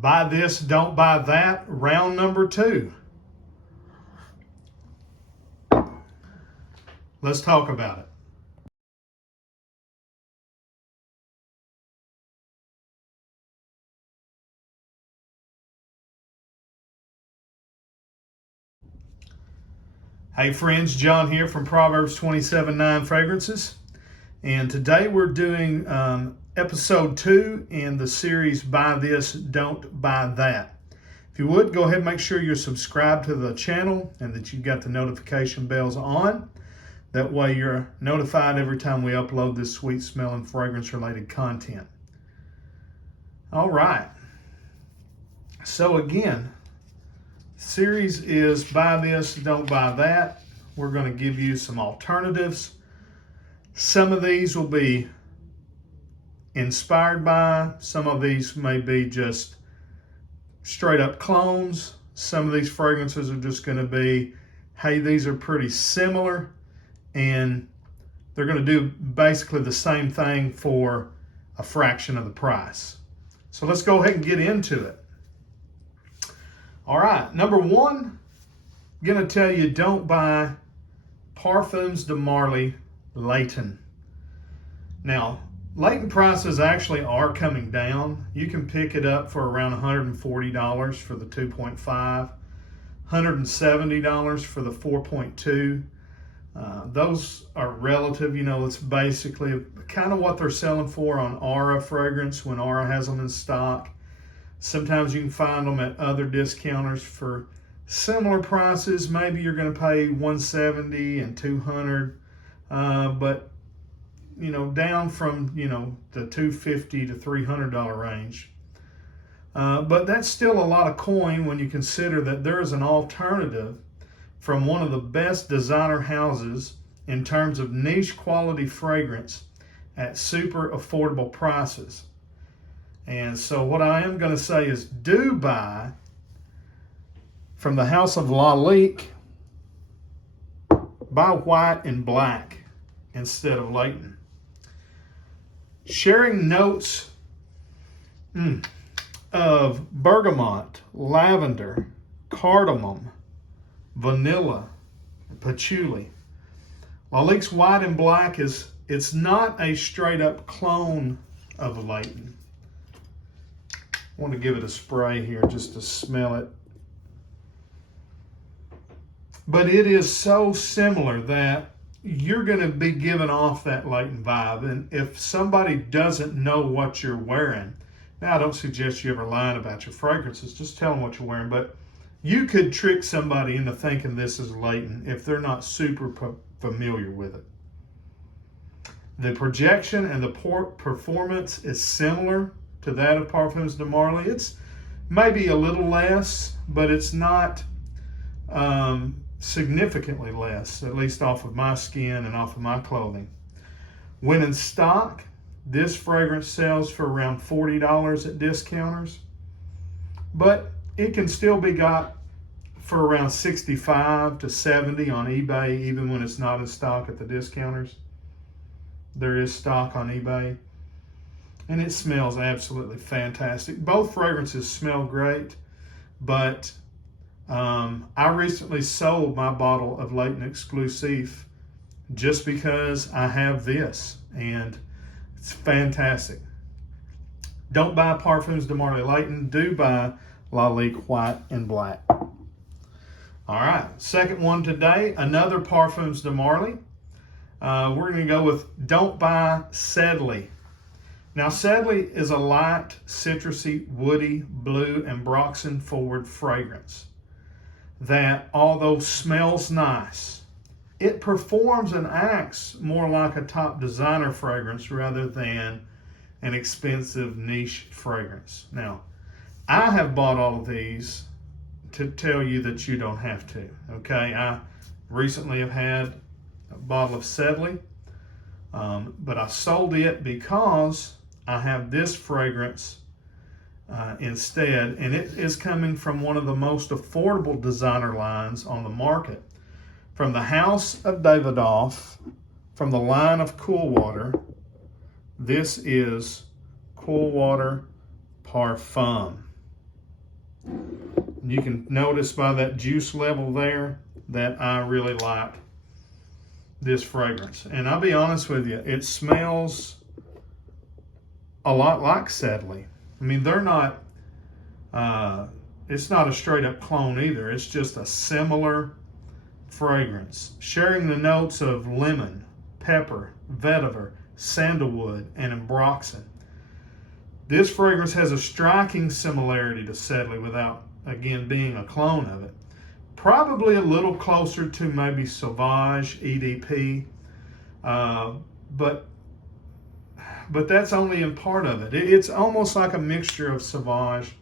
Buy this, don't buy that, round number 2. Let's talk about it. Hey friends, John here from Proverbs 27:9 Fragrances. And today we're doing episode 2 in the series Buy This, Don't Buy That. If you would, go ahead and make sure you're subscribed to the channel and that you've got the notification bells on. That way you're notified every time we upload this sweet smelling fragrance related content. All right. So again, series is Buy This, Don't Buy That. We're going to give you some alternatives. Some of these will be inspired by, some of these may be just straight up clones. Some of these fragrances are just going to be, hey, these are pretty similar, and they're going to do basically the same thing for a fraction of the price. So let's go ahead and get into it. All right, number 1, I'm going to tell you don't buy Parfums de Marly Layton. Now, Layton prices actually are coming down. You can pick it up for around $140 for the 2.5, $170 for the 4.2. Those are relative, it's basically kind of what they're selling for on Aura fragrance when Aura has them in stock. Sometimes you can find them at other discounters for similar prices. Maybe you're going to pay $170 and $200, but down from the $250 to $300 range. But that's still a lot of coin when you consider that there is an alternative from one of the best designer houses in terms of niche quality fragrance at super affordable prices. And so what I am going to say is do buy from the House of Lalique, buy white and black instead of Layton. Sharing notes of bergamot, lavender, cardamom, vanilla, patchouli. Lalique's white and black it's not a straight up clone of Layton. I want to give it a spray here just to smell it. But it is so similar that you're going to be giving off that Layton vibe. And if somebody doesn't know what you're wearing, now I don't suggest you ever lying about your fragrances, just tell them what you're wearing. But you could trick somebody into thinking this is Layton if they're not super familiar with it. The projection and the performance is similar to that of Parfums de Marly. It's maybe a little less, but it's not significantly less, at least off of my skin and off of my clothing. When in stock, this fragrance sells for around $40 at discounters, but it can still be got for around $65 to $70 on eBay, even when it's not in stock at the discounters. There is stock on eBay, and it smells absolutely fantastic. Both fragrances smell great, but I recently sold my bottle of Layton Exclusive just because I have this, and it's fantastic. Don't buy Parfums de Marly Layton. Do buy Lalique white and black. All right, second one today, another Parfums de Marly. We're going to go with don't buy Sedley. Now, Sedley is a light, citrusy, woody, blue, and Broxen forward fragrance that, although smells nice, it performs and acts more like a top designer fragrance rather than an expensive niche fragrance. Now, I have bought all of these to tell you that you don't have to, okay? I recently have had a bottle of Sedley, but I sold it because I have this fragrance instead, and it is coming from one of the most affordable designer lines on the market. From the House of Davidoff, from the line of Cool Water, this is Cool Water Parfum. You can notice by that juice level there that I really like this fragrance. And I'll be honest with you, it smells a lot like Sedley. I mean, they're not, it's not a straight up clone either. It's just a similar fragrance, sharing the notes of lemon, pepper, vetiver, sandalwood, and ambroxan. This fragrance has a striking similarity to Sedley without, again, being a clone of it. Probably a little closer to maybe Sauvage EDP, but that's only in part of it. It's almost like a mixture of Sauvage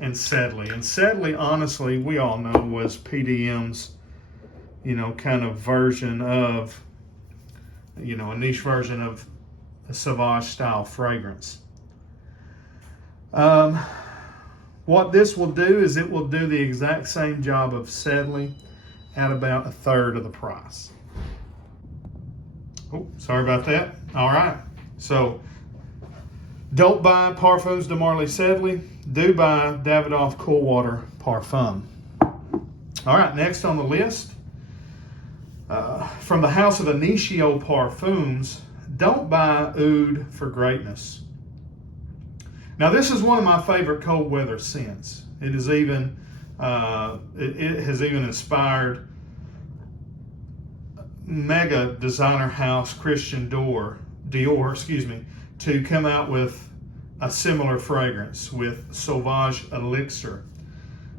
and Sedley. And Sedley, honestly, we all know was PDM's, kind of version of, a niche version of a Sauvage style fragrance. What this will do is it will do the exact same job of Sedley at about 1/3 of the price. Oh, sorry about that. All right. So don't buy Parfums de Marly Sedley. Do buy Davidoff Cool Water Parfum. All right, next on the list, from the house of Initio Parfums, don't buy Oud for Greatness. Now, this is one of my favorite cold weather scents. It is even, it has even inspired mega designer house Christian Dior, to come out with a similar fragrance with Sauvage Elixir.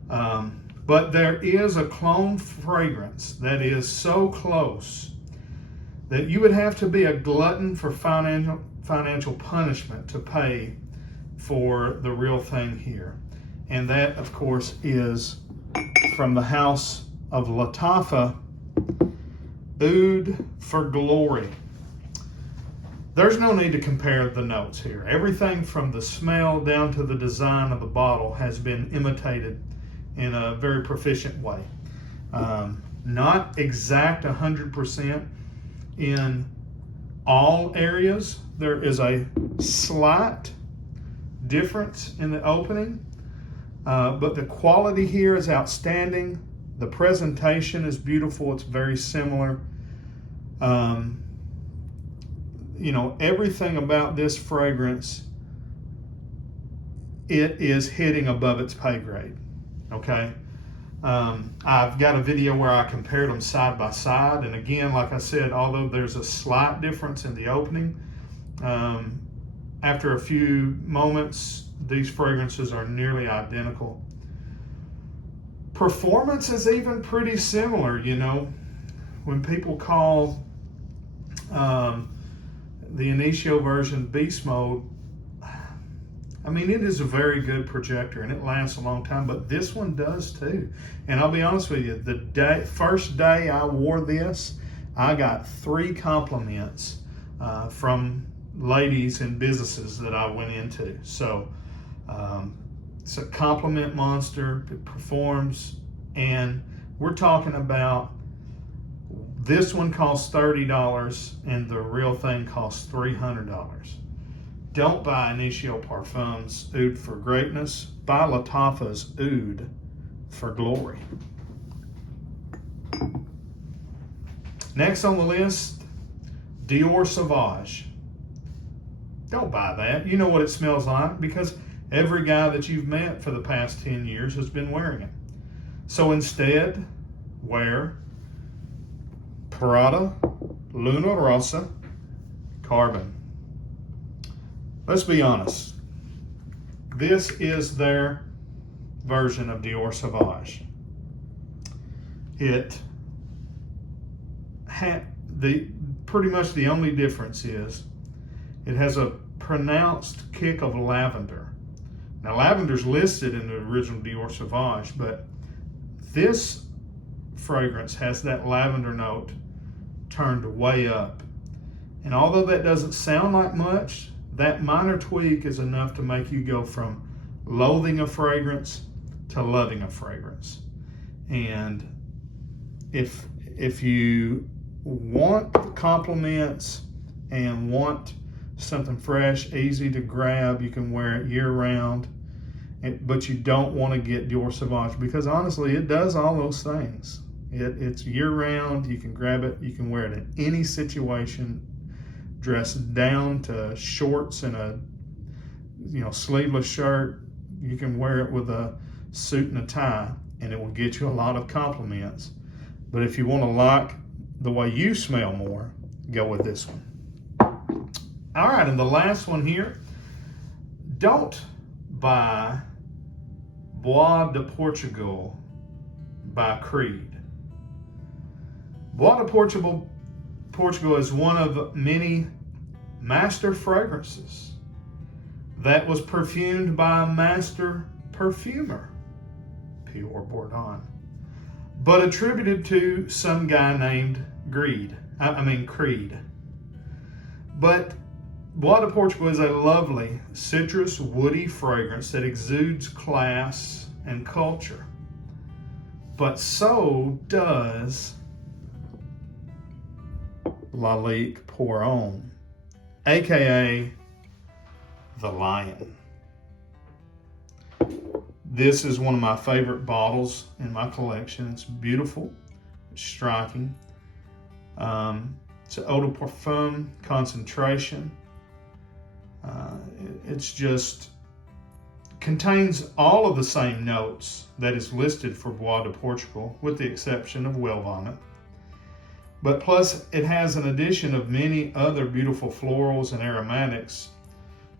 But there is a clone fragrance that is so close that you would have to be a glutton for financial punishment to pay for the real thing here. And that, of course, is from the house of Lattafa, Oud for Glory. There's no need to compare the notes here. Everything from the smell down to the design of the bottle has been imitated in a very proficient way. Not exact 100% in all areas. There is a slight difference in the opening, but the quality here is outstanding. The presentation is beautiful. It's very similar. Everything about this fragrance, it is hitting above its pay grade. Okay. I've got a video where I compared them side by side. And again, like I said, although there's a slight difference in the opening, after a few moments, these fragrances are nearly identical. Performance is even pretty similar. When people call the Initio version beast mode, I mean, it is a very good projector and it lasts a long time, but this one does too. And I'll be honest with you, the first day I wore this, I got 3 compliments from ladies and businesses that I went into. So it's a compliment monster. It performs, and we're talking about this one costs $30 and the real thing costs $300. Don't buy Initio Parfums Oud for Greatness. Buy Lattafa's Oud for Glory. Next on the list, Dior Sauvage. Don't buy that. You know what it smells like because every guy that you've met for the past 10 years has been wearing it. So instead, wear Prada Luna Rossa Carbon. Let's be honest. This is their version of Dior Sauvage. It had pretty much the only difference is it has a pronounced kick of lavender. Now, lavender's listed in the original Dior Sauvage, but this fragrance has that lavender note turned way up. And although that doesn't sound like much, that minor tweak is enough to make you go from loathing a fragrance to loving a fragrance. And if you want compliments and want something fresh, easy to grab, you can wear it year round, but you don't want to get Dior Sauvage because honestly, it does all those things. It's year-round. You can grab it. You can wear it in any situation, dressed down to shorts and a sleeveless shirt. You can wear it with a suit and a tie, and it will get you a lot of compliments. But if you want to like the way you smell more, go with this one. All right, and the last one here, don't buy Bois de Portugal by Creed. Bois de Portugal is one of many master fragrances that was perfumed by a master perfumer, Pierre Bourdon, but attributed to some guy named Creed. But Bois de Portugal is a lovely citrus woody fragrance that exudes class and culture. But so does Lalique Pour-Homme, aka the Lion. This is one of my favorite bottles in my collection. It's beautiful, it's striking. It's an eau de parfum concentration. It's just contains all of the same notes that is listed for Bois de Portugal, with the exception of well vomit. But plus, it has an addition of many other beautiful florals and aromatics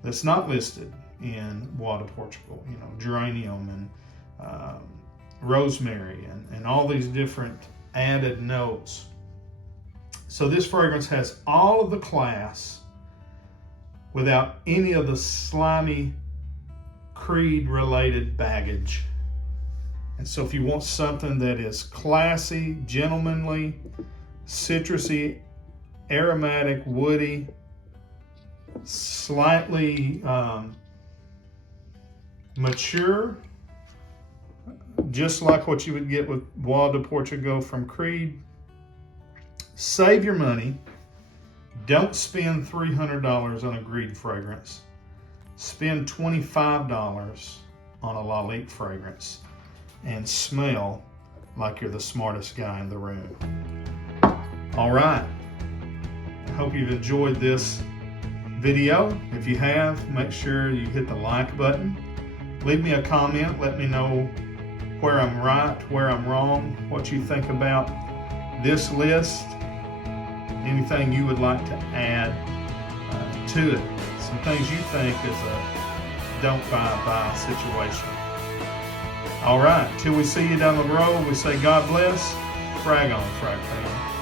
that's not listed in Bois de Portugal. Geranium and rosemary and all these different added notes. So this fragrance has all of the class without any of the slimy Creed-related baggage. And so if you want something that is classy, gentlemanly, citrusy, aromatic, woody, slightly mature, just like what you would get with Bois de Portugal from Creed, save your money. Don't spend $300 on a Creed fragrance. Spend $25 on a Lalique fragrance and smell like you're the smartest guy in the room. All right. I hope you've enjoyed this video. If you have, make sure you hit the like button. Leave me a comment. Let me know where I'm right, where I'm wrong, what you think about this list, anything you would like to add to it. Some things you think is a don't buy situation. All right, till we see you down the road, we say God bless. Frag on, Frag Fan.